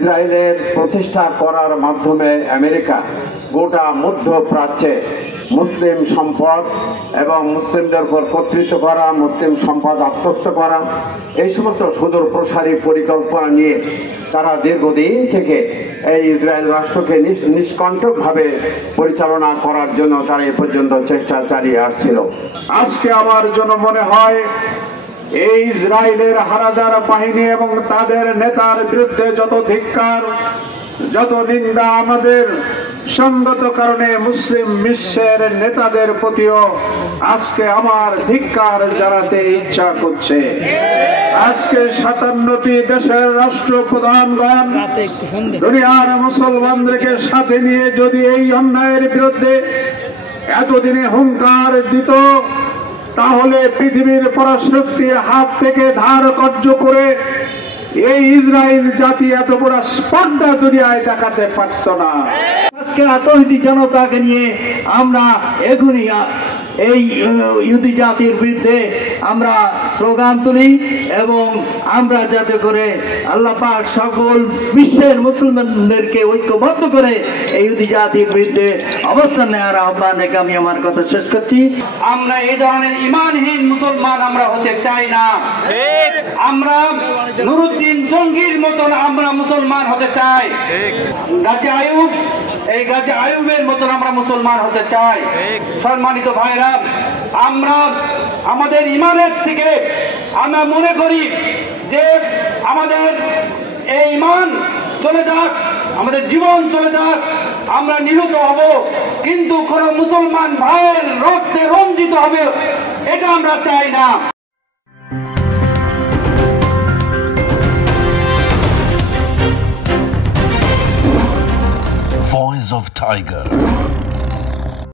ইসরায়েলের প্রতিষ্ঠা করার মাধ্যমে আমেরিকা গোটা মধ্যপ্রাচ্যে মুসলিম সম্পদ এবং মুসলিমদের উপর কর্তৃত্ব করা, মুসলিম সম্পদ আত্মস্থ করা, এই সমস্ত সুদূর প্রসারী পরিকল্পনা নিয়ে তারা দীর্ঘদিন থেকে এই ইসরায়েল রাষ্ট্রকে নিষ্কণ্টকভাবে পরিচালনা করার জন্য তারা এ পর্যন্ত চেষ্টা চালিয়ে আসছিল। আজকে আমার জন্য মনে হয় এই ইসরায়েলের হানাদার বাহিনী এবং তাদের নেতার বিরুদ্ধে যত ধিক্কার, যত নিন্দা আমাদের সঙ্গত কারণে মুসলিম বিশ্বের নেতাদের প্রতিও আজকে আমার ধিক্কার জানাতে ইচ্ছা করছে। আজকে 57টি দেশের রাষ্ট্রপ্রধানগণ দুনিয়ার মুসলমানদেরকে সাথে নিয়ে যদি এই অন্যায়ের বিরুদ্ধে এতদিনে হুঙ্কার দিত, তাহলে পৃথিবীর পরাশক্তির হাত থেকে ধার কর্য করে এই ইসরায়েল জাতি এত বড় স্পর্ধা দুনিয়ায় দেখাতে পারত না। আজকে আতঙ্কিত জনতাকে নিয়ে আমরা এখনই এই ইহুদি জাতির বিরুদ্ধে আমরা স্লোগান তুলি এবং আমরা যাতে করে আল্লাহ পাক সকল বিশ্বের মুসলমানদেরকে ঐক্যবদ্ধ করে এই ইহুদি জাতির বিরুদ্ধে অবস্থান নেওয়ার আহ্বান রেখে আমি আমার কথা শেষ করছি। আমরা এই ধরনের ঈমানহীন মুসলমান আমরা হতে চাই না। আমরা নুরুদ্দিন জঙ্গির মতন আমরা মুসলমান হতে চাই। গাজী আইয়ুব, এই গাজী আইয়ুবের মতন আমরা মুসলমান হতে চাই। সম্মানিত ভাইরা, আমরা আমাদের ঈমানের থেকে আমরা মনে করি যে আমাদের এই ঈমান চলে যাক, আমাদের জীবন চলে যাক, আমরা নিহত হব, কিন্তু কোন মুসলমান ভাইয়ের রক্তে রঞ্জিত হবে এটা আমরা চাই না। Voice of Tiger.